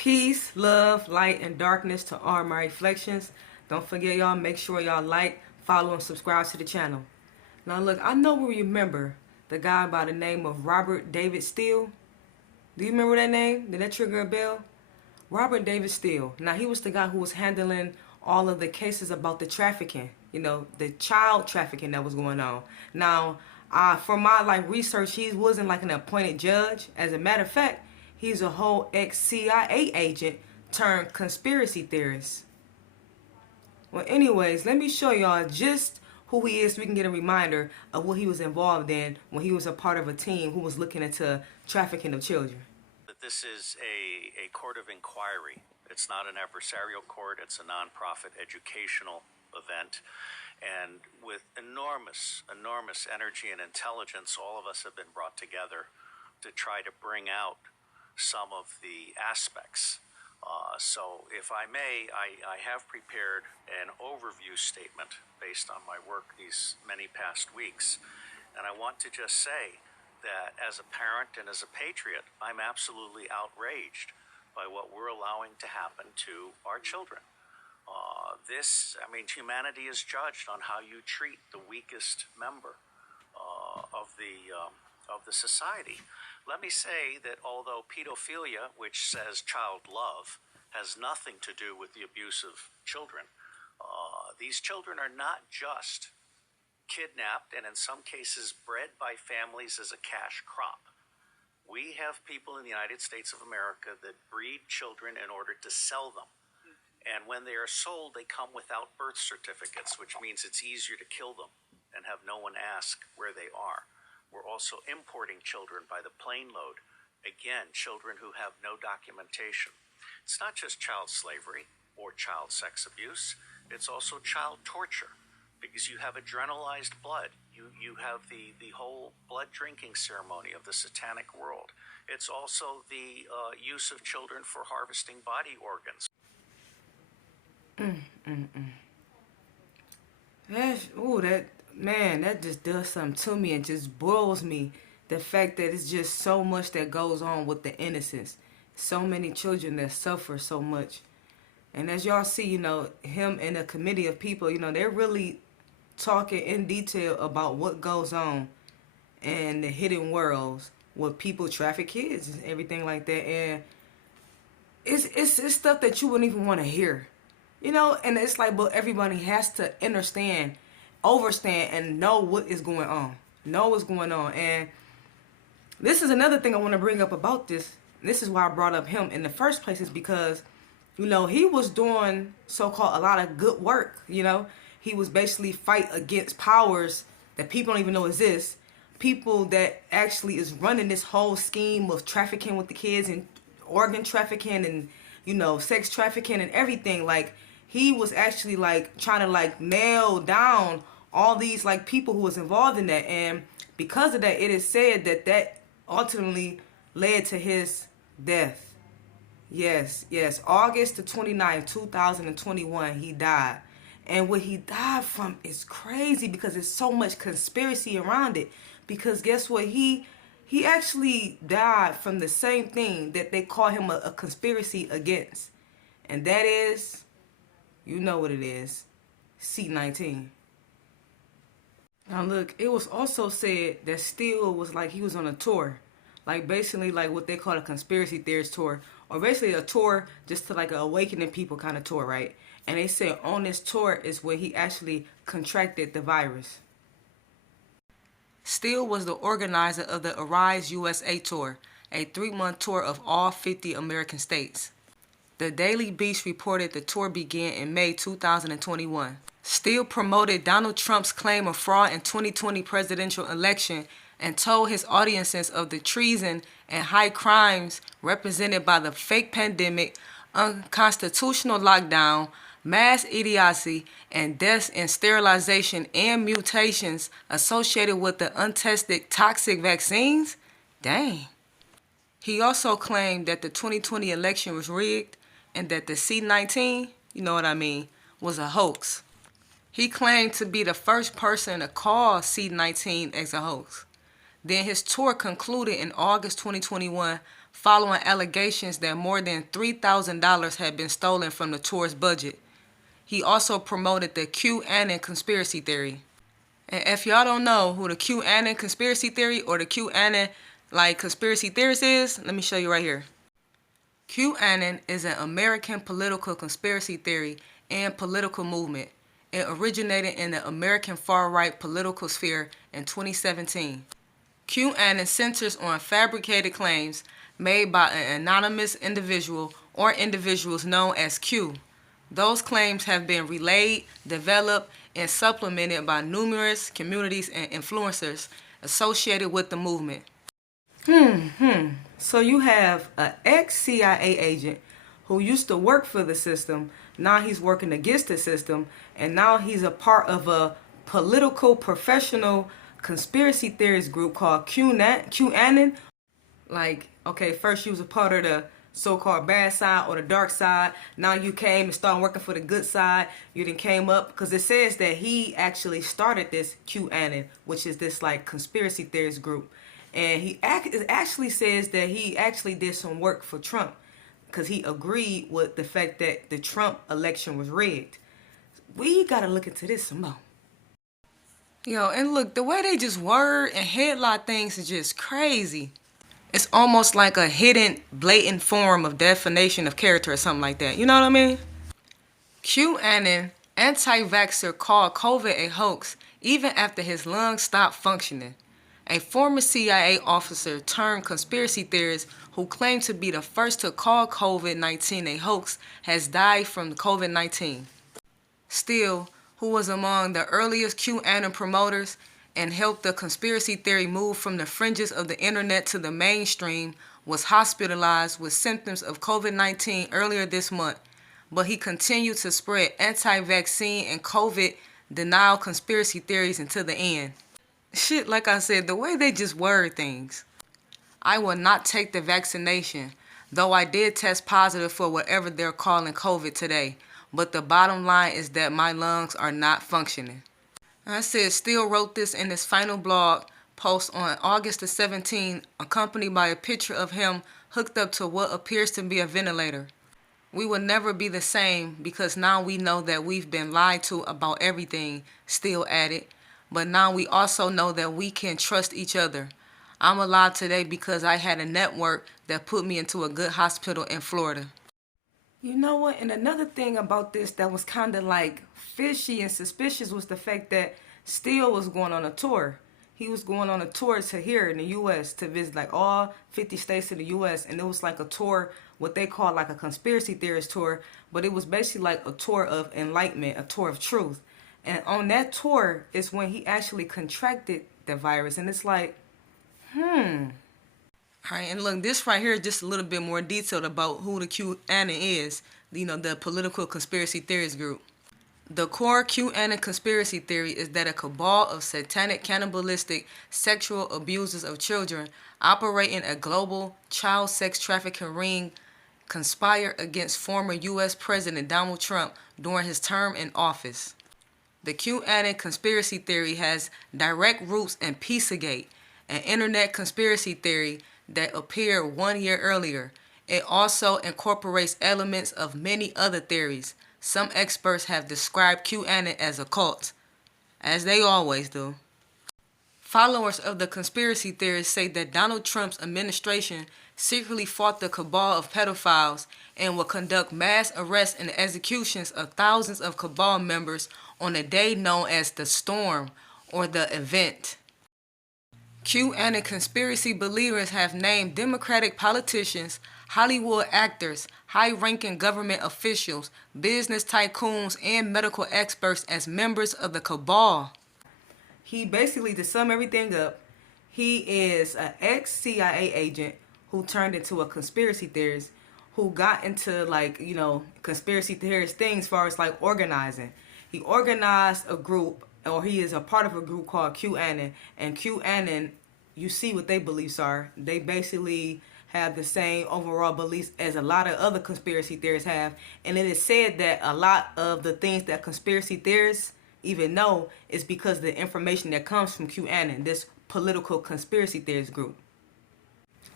Peace, love, light, and darkness to all my reflections. Don't forget, y'all, make sure y'all like, follow, and subscribe to the channel. Now, look, I know we remember the guy by the name of Robert David Steele. Do you remember that name? Did that trigger a bell? Robert David Steele. Now, he was the guy who was handling all of the cases about the trafficking, the child trafficking that was going on. Now, from my research, he wasn't like an appointed judge. As a matter of fact, he's a whole ex-CIA agent turned conspiracy theorist. Well, anyways, let me show y'all just who he is so we can get a reminder of what he was involved in when he was a part of a team who was looking into trafficking of children. This is a court of inquiry. It's not an adversarial court. It's a nonprofit educational event. And with enormous energy and intelligence, all of us have been brought together to try to bring out some of the aspects. So if I may, I have prepared an overview statement based on my work these many past weeks. And I want to just say that as a parent and as a patriot, I'm absolutely outraged by what we're allowing to happen to our children. Humanity is judged on how you treat the weakest member of the society. Let me say that although pedophilia, which says child love, has nothing to do with the abuse of children, these children are not just kidnapped and in some cases bred by families as a cash crop. We have people in the United States of America that breed children in order to sell them. And when they are sold, they come without birth certificates, which means it's easier to kill them and have no one ask where they are. We're also importing children by the plane load. Again, children who have no documentation. It's not just child slavery or child sex abuse. It's also child torture because you have adrenalized blood. You have the whole blood drinking ceremony of the satanic world. It's also the use of children for harvesting body organs. That just does something to me and just boils me. The fact that it's just so much that goes on with the innocence. So many children that suffer so much. And as y'all see, him and a committee of people, they're really talking in detail about what goes on in the hidden worlds where people traffic kids and everything like that. And it's stuff that you wouldn't even want to hear. And it's like, but everybody has to understand, overstand, and know what is going on. Know what's going on. And this is another thing I want to bring up about this. This is why I brought up him in the first place, is because, he was doing so-called a lot of good work. He was basically fight against powers that people don't even know exist. People that actually is running this whole scheme of trafficking with the kids and organ trafficking and, sex trafficking and everything. He was actually trying to nail down all these people who was involved in that. And because of that, it is said that ultimately led to his death. Yes. August the 29th, 2021, he died. And what he died from is crazy because there's so much conspiracy around it. Because guess what? He actually died from the same thing that they call him a conspiracy against. And that is, you know what it is, C-19. Now look, it was also said that Steele was he was on a tour. Basically what they call a conspiracy theorist tour. Or basically a tour just to an awakening people kind of tour, right? And they said on this tour is where he actually contracted the virus. Steele was the organizer of the Arise USA tour, a 3-month tour of all 50 American states. The Daily Beast reported the tour began in May 2021. Steele promoted Donald Trump's claim of fraud in 2020 presidential election and told his audiences of the treason and high crimes represented by the fake pandemic, unconstitutional lockdown, mass idiocy, and deaths and sterilization and mutations associated with the untested toxic vaccines? Dang. He also claimed that the 2020 election was rigged and that the C-19, was a hoax. He claimed to be the first person to call C-19 as a hoax. Then his tour concluded in August 2021 following allegations that more than $3,000 had been stolen from the tour's budget. He also promoted the QAnon conspiracy theory. And if y'all don't know who the QAnon conspiracy theory or the QAnon conspiracy theorist is, let me show you right here. QAnon is an American political conspiracy theory and political movement. It originated in the American far-right political sphere in 2017. QAnon centers on fabricated claims made by an anonymous individual or individuals known as Q. Those claims have been relayed, developed, and supplemented by numerous communities and influencers associated with the movement. So you have an ex-CIA agent who used to work for the system. Now he's working against the system, and now he's a part of a political professional conspiracy theorist group called QAnon. Okay, first you was a part of the so-called bad side or the dark side. Now you came and started working for the good side. You then came up because it says that he actually started this QAnon, which is this conspiracy theorist group. And it actually says that he actually did some work for Trump because he agreed with the fact that the Trump election was rigged. We got to look into this some more. Yo, and look, the way they just word and headline things is just crazy. It's almost like a hidden, blatant form of defamation of character or something like that. You know what I mean? QAnon anti-vaxxer called COVID a hoax even after his lungs stopped functioning. A former CIA officer turned conspiracy theorist who claimed to be the first to call COVID-19 a hoax has died from COVID-19. Steele, who was among the earliest QAnon promoters and helped the conspiracy theory move from the fringes of the internet to the mainstream, was hospitalized with symptoms of COVID-19 earlier this month, but he continued to spread anti-vaccine and COVID denial conspiracy theories until the end. Shit, like I said, the way they just word things. I will not take the vaccination, though I did test positive for whatever they're calling COVID today, but the bottom line is that my lungs are not functioning. I said Steele wrote this in his final blog post on August the 17th, accompanied by a picture of him hooked up to what appears to be a ventilator. We will never be the same because now we know that we've been lied to about everything, Steele added. But now we also know that we can trust each other. I'm alive today because I had a network that put me into a good hospital in Florida. You know what? And another thing about this that was kind of fishy and suspicious was the fact that Steele was going on a tour. He was going on a tour to here in the U.S. to visit all 50 states in the U.S. And it was a tour, what they call a conspiracy theorist tour. But it was basically a tour of enlightenment, a tour of truth. And on that tour is when he actually contracted the virus. And it's All right, and look, this right here is just a little bit more detailed about who the QAnon is, the political conspiracy theorist group. The core QAnon conspiracy theory is that a cabal of satanic, cannibalistic, sexual abusers of children operating a global child sex trafficking ring conspire against former U.S. President Donald Trump during his term in office. The QAnon conspiracy theory has direct roots in Pizzagate, an internet conspiracy theory that appeared 1 year earlier. It also incorporates elements of many other theories. Some experts have described QAnon as a cult, as they always do. Followers of the conspiracy theories say that Donald Trump's administration secretly fought the cabal of pedophiles and will conduct mass arrests and executions of thousands of cabal members on a day known as the storm or the event. QAnon conspiracy believers have named Democratic politicians, Hollywood actors, high-ranking government officials, business tycoons, and medical experts as members of the cabal. He basically, to sum everything up, he is an ex-CIA agent who turned into a conspiracy theorist who got into conspiracy theorist things as far as organizing. He organized a group, or he is a part of a group called QAnon, and QAnon, you see what their beliefs are. They basically have the same overall beliefs as a lot of other conspiracy theorists have, and it is said that a lot of the things that conspiracy theorists even know is because of the information that comes from QAnon, this political conspiracy theorist group.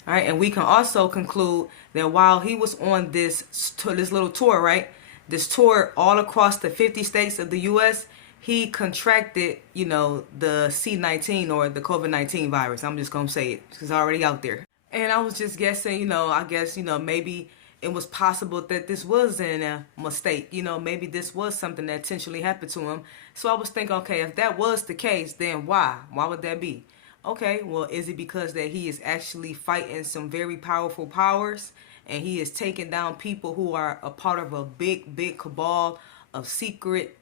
All right, and we can also conclude that while he was on this little tour, right, this tour all across the 50 states of the U.S., he contracted, the C-19 or the COVID-19 virus. I'm just gonna say it because it's already out there. And I was just guessing, I guess, maybe it was possible that this wasn't a mistake. Maybe this was something that intentionally happened to him. So I was thinking, okay, if that was the case, then why? Why would that be? Okay, well, is it because that he is actually fighting some very powerful powers and he is taking down people who are a part of a big, big cabal of secret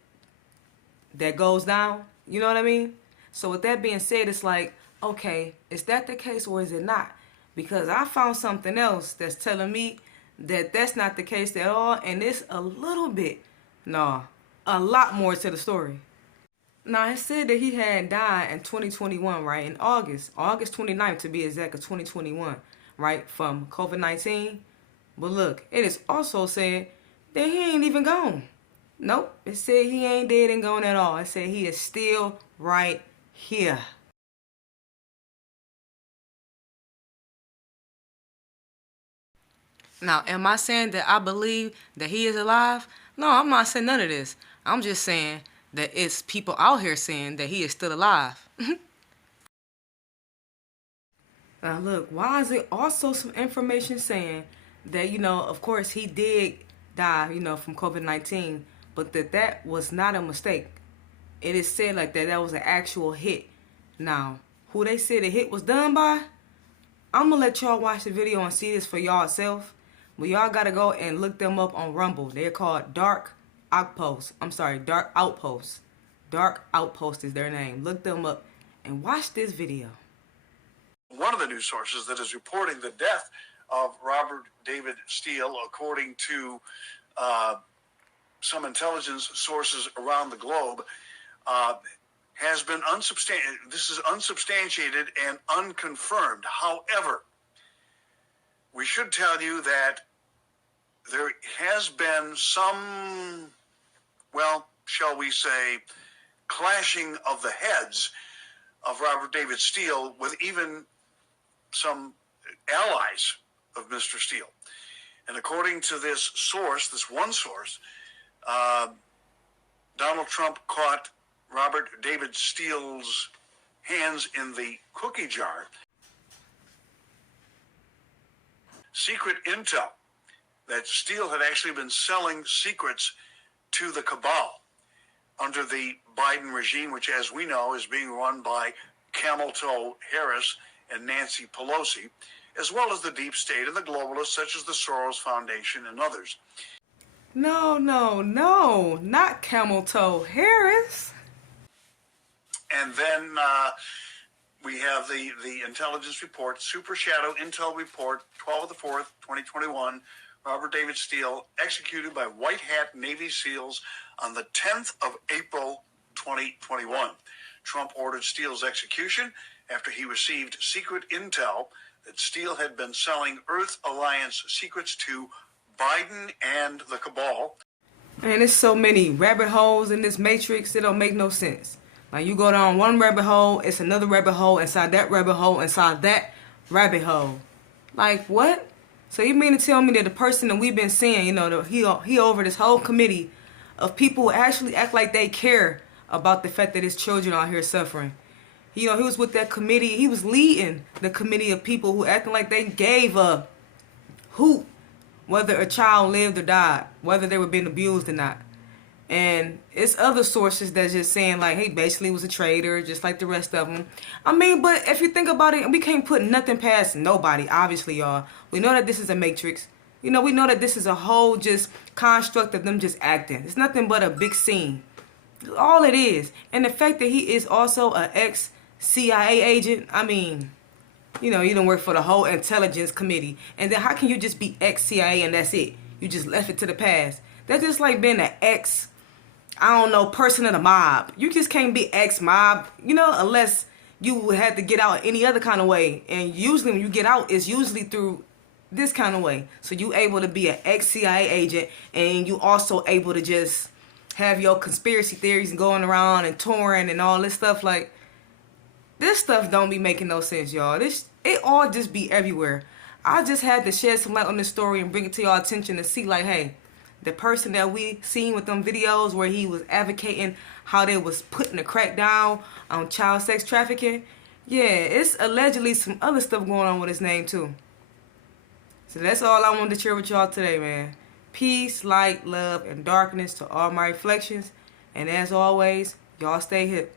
that goes down? You know what I mean? So with that being said, it's like, okay, is that the case or is it not? Because I found something else that's telling me that that's not the case at all, and it's a little bit, no, a lot more to the story. Now, it said that he had died in 2021, right? In August 29th to be exact, of 2021, right? From COVID-19. But look, it is also said that he ain't even gone. Nope, it said he ain't dead and gone at all. It said he is still right here. Now, am I saying that I believe that he is alive? No, I'm not saying none of this. I'm just saying that it's people out here saying that he is still alive. Now, look, why is it also some information saying that, of course, he did die, from COVID-19, but that was not a mistake. It is said like that was an actual hit. Now, who they said the hit was done by, I'm going to let y'all watch the video and see this for y'all self. But y'all got to go and look them up on Rumble. They're called Dark Outpost. Dark Outpost. Dark Outpost is their name. Look them up and watch this video. One of the news sources that is reporting the death of Robert David Steele, according to some intelligence sources around the globe, has been unsubstantiated. This is unsubstantiated and unconfirmed. However, we should tell you that there has been some, well, shall we say, clashing of the heads of Robert David Steele with even some allies of Mr. Steele. And according to this source, this one source, Donald Trump caught Robert David Steele's hands in the cookie jar. Secret intel that Steele had actually been selling secrets to the cabal under the Biden regime, which, as we know, is being run by Camel Toe Harris and Nancy Pelosi, as well as the deep state and the globalists such as the Soros Foundation and others. No, not Camel Toe Harris. And then we have the intelligence report, Super Shadow Intel Report, 12 of the 4th, 2021, Robert David Steele, executed by White Hat Navy SEALs on the 10th of April, 2021. Trump ordered Steele's execution after he received secret intel that Steele had been selling Earth Alliance secrets to Biden and the cabal. Man, there's so many rabbit holes in this matrix, it don't make no sense. Like, you go down one rabbit hole, it's another rabbit hole inside that rabbit hole inside that rabbit hole. Like, what? So you mean to tell me that the person that we've been seeing, he over this whole committee of people who actually act like they care about the fact that his children are here suffering. He was with that committee. He was leading the committee of people who acting like they gave a hoot whether a child lived or died, whether they were being abused or not. And it's other sources that's just saying, like, he basically was a traitor, just like the rest of them. I mean, but if you think about it, we can't put nothing past nobody, obviously, y'all. We know that this is a matrix. We know that this is a whole just construct of them just acting. It's nothing but a big scene. All it is. And the fact that he is also an ex-CIA agent, I mean, you don't work for the whole intelligence committee. And then how can you just be ex-CIA and that's it? You just left it to the past. That's just like being an person of the mob. You just can't be ex-mob, unless you had to get out any other kind of way. And usually when you get out, it's usually through this kind of way. So you able to be an ex-CIA agent and you also able to just have your conspiracy theories going around and touring and all this stuff. Like, this stuff don't be making no sense, y'all. It all just be everywhere. I just had to shed some light on this story and bring it to y'all attention to see, like, hey, the person that we seen with them videos where he was advocating how they was putting a crackdown on child sex trafficking, yeah, it's allegedly some other stuff going on with his name too. So that's all I wanted to share with y'all today, man. Peace, light, love, and darkness to all my reflections. And as always, y'all stay hip.